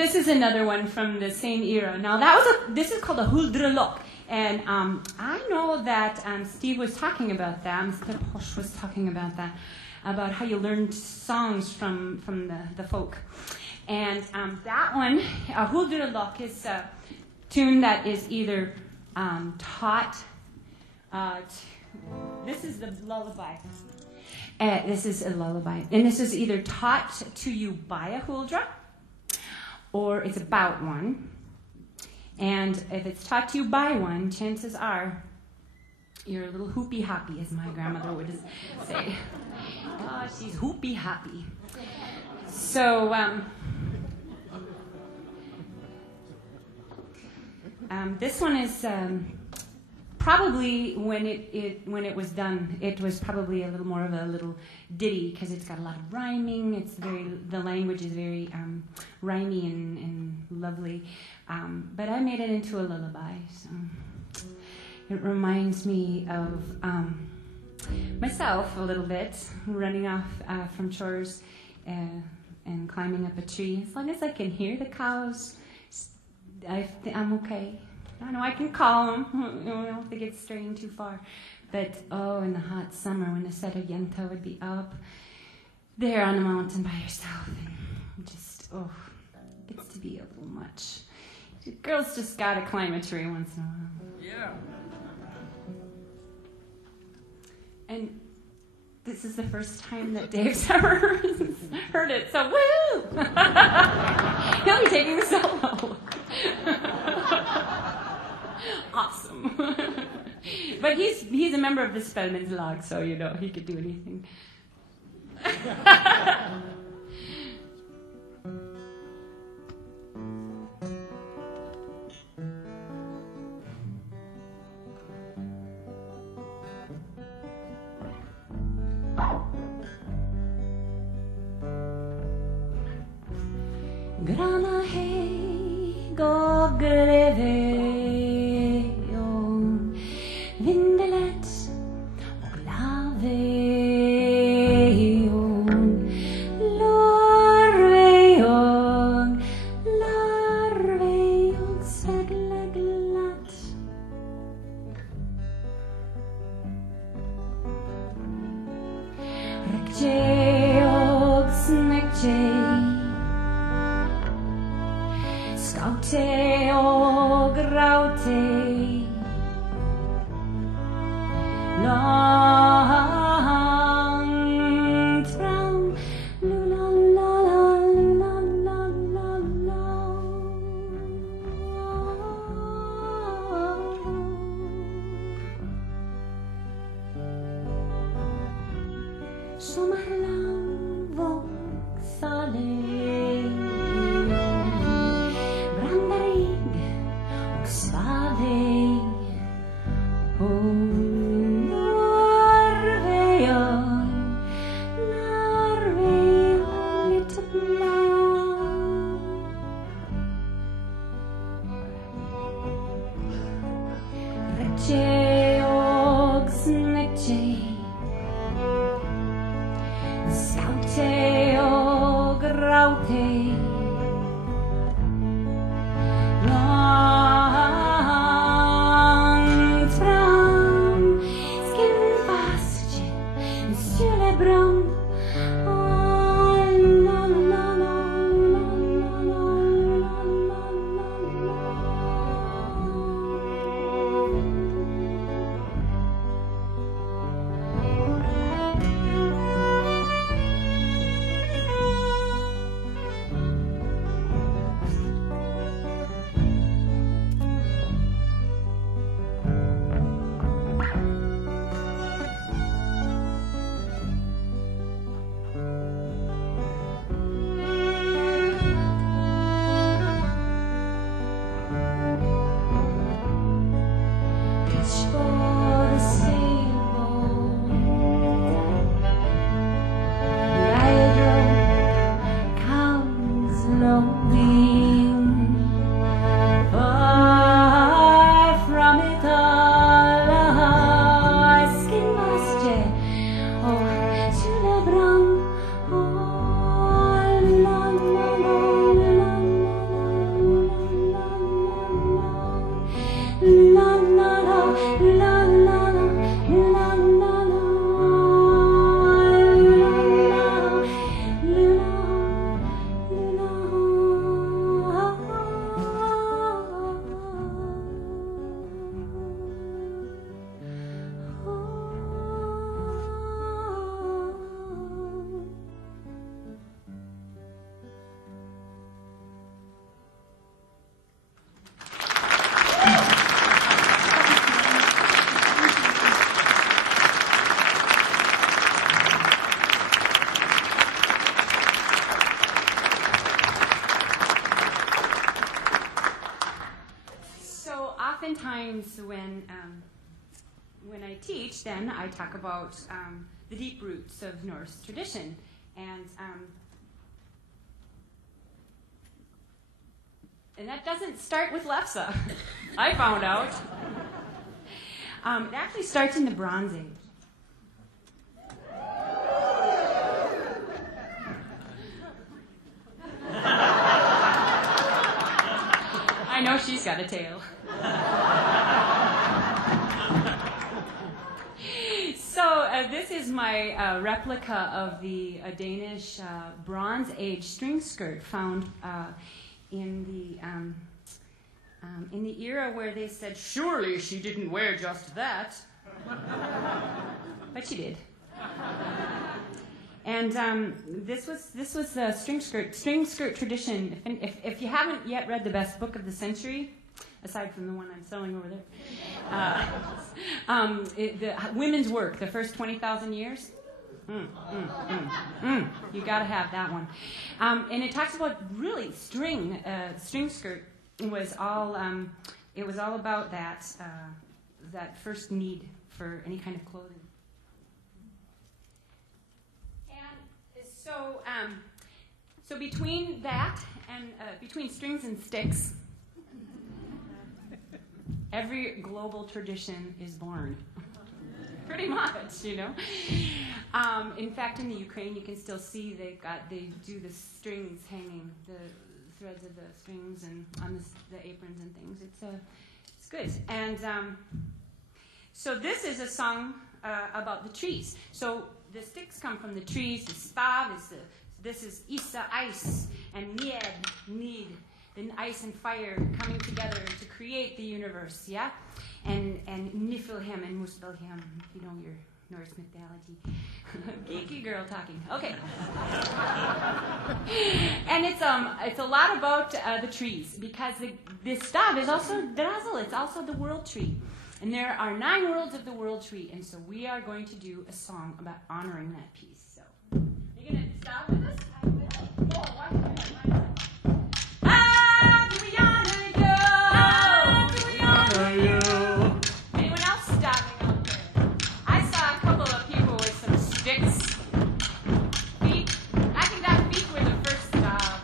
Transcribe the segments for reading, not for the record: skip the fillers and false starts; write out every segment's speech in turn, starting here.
this is another one from the same era. Now this is called a huldrelok. And I know that Steve was talking about that, Mr. Posh was talking about that, about how you learned songs from the folk. And that one, a huldrelok, is a tune that is either taught, this is the lullaby. This is a lullaby. And this is either taught to you by a huldra, or it's about one. And if it's taught to you by one, chances are you're a little hoopy hoppy, as my grandmother would say. Oh, she's hoopy hoppy. So this one is probably when it was done, it was probably a little more of a little ditty because it's got a lot of rhyming. The language is very rhymy and lovely. But I made it into a lullaby. So it reminds me of myself a little bit, running off from chores and climbing up a tree. As long as I can hear the cows, I'm okay. I know I can call them. I don't know if they get straying too far. But, in the hot summer when the Sargento would be up there on the mountain by herself, and just, it gets to be a little much. Girls just gotta climb a tree once in a while. Yeah. And this is the first time that Dave's ever heard it, so woo! He'll be taking the solo. Awesome. But he's a member of the Spellman's Log, so he could do anything. Grana hei go grevejon, vindelet och lavejon, larvejon segla glatt. Rekje och snäckje, Skaute og graute, langt fram, sommarlang vågsale. Langt fram when I teach, then I talk about the deep roots of Norse tradition. And that doesn't start with Lefse, I found out. It actually starts in the Bronze Age. I know she's got a tail. So this is my replica of the Danish Bronze Age string skirt found in the era where they said, surely she didn't wear just that. But she did. And this was the string skirt tradition. If you haven't yet read the best book of the century, aside from the one I'm selling over there, the women's work, the first 20,000 years. You got to have that one. And it talks about really string skirt was all about that first need for any kind of clothing. So between that and between strings and sticks, every global tradition is born. Pretty much, you know. In fact, in the Ukraine, you can still see they do the strings hanging, the threads of the strings and on the aprons and things. It's good. And so this is a song about the trees. So the sticks come from the trees. The stav is this is Isa, ice, and need, the ice and fire coming together to create the universe, yeah? And Niflheim and Muspelheim, if you know your Norse mythology. Geeky girl talking. Okay. And it's a lot about the trees, because the stav is also Drazel, it's also the world tree. And there are 9 worlds of the world tree, and so we are going to do a song about honoring that piece. So, are you going to stop with us? I will. Oh, watch it. Ah, do we honor you? Ah, do we honor you? Anyone else stopping out there? I saw a couple of people with some sticks. Feet. I think that feet were the first stop.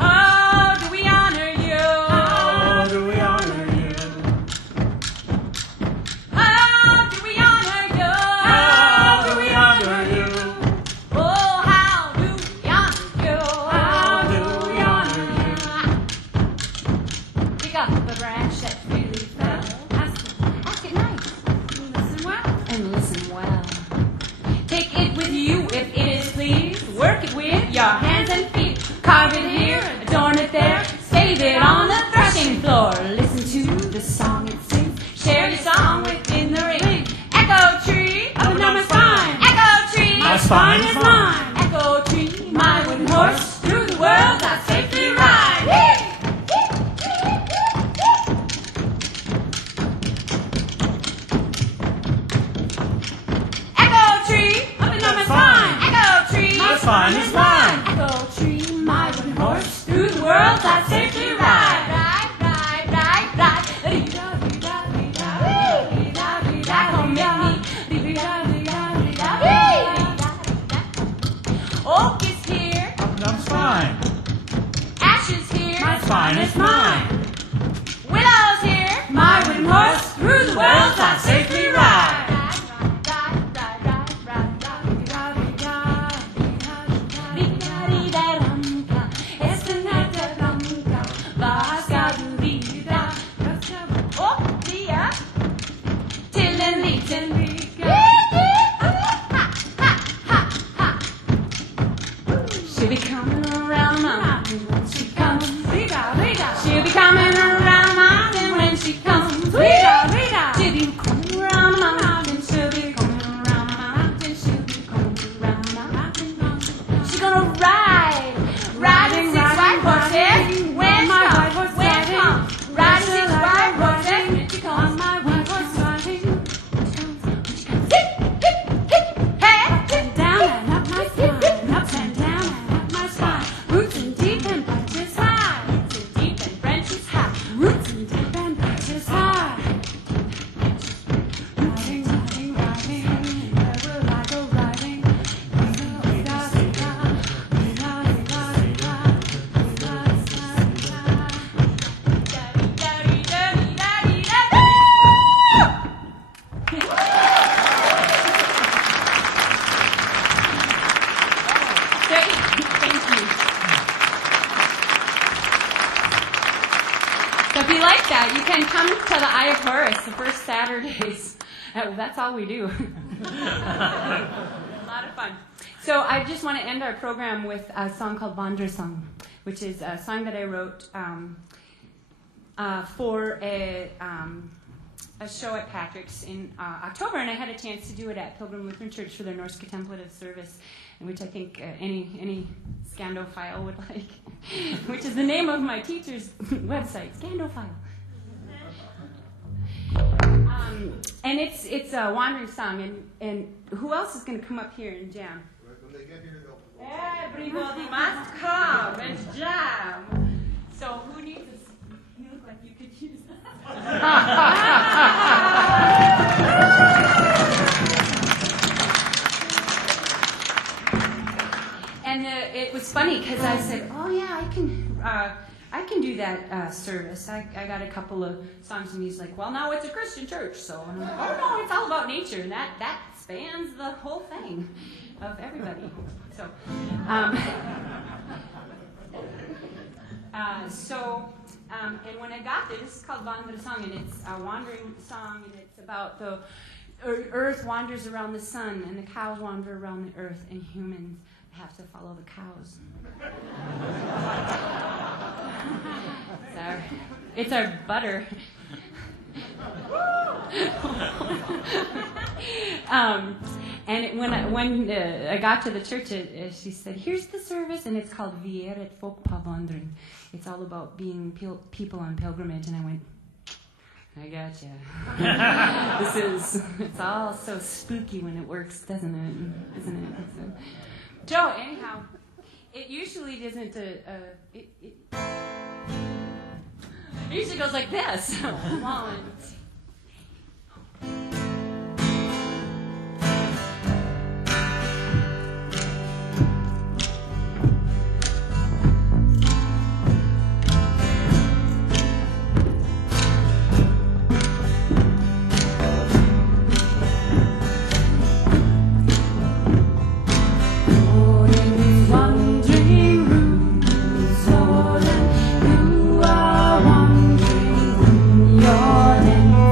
Oh, do we honor you? Oh, do we honor you? Your hands and feet, carve it here, adorn it there, save it on the threshing floor. Listen to the song it sings, share your song within the ring. Echo tree, up and down my spine. Echo tree, my spine is mine. Echo tree, my wooden horse, through the world I safely ride. Echo tree, up and down my spine. Echo tree, my spine is mine. Echo tree, my wooden horse, through the world I safely ride. Ride, ride, ride, ride. Come with me. Oak is here. Up and down spine. Ash is here. My spine is mine. Willow's here. My wooden horse, through the world I safely ride. She'll be coming around the mountain when she comes. She'll be coming around the mountain when she comes. She'll be coming Saturdays. That's all we do. A lot of fun. So I just want to end our program with a song called Bonjour Song, which is a song that I wrote for a show at Patrick's in October, and I had a chance to do it at Pilgrim Lutheran Church for their Norse contemplative service, which I think any Scandophile would like, which is the name of my teacher's website, Scandophile. And it's a wandering song, and who else is going to come up here and jam? When they get here, they'll... Everybody must come and jam. So who needs this? You look like you could use that. And it was funny because I said, "Oh yeah, I can do that service. I got a couple of songs," and he's like, "Well, now it's a Christian church, so." And I'm like, "Oh no, it's all about nature, and that spans the whole thing of everybody." So, and when I got there, this is called Bonjour Song, and it's a wandering song, and it's about the earth wanders around the sun, and the cows wander around the earth, and humans have to follow the cows. It's our butter. And when I got to the church, she said, "Here's the service," and it's called Vier et folk på vandring. It's all about being people on pilgrimage, and I went, "I gotcha." It's all so spooky when it works, doesn't it? Isn't it? So anyhow, it usually doesn't. It usually goes like this. 1, 2. Your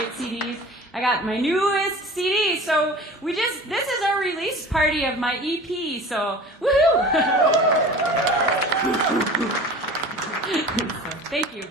great CDs. I got my newest CD, so this is our release party of my EP, so woohoo! So, thank you.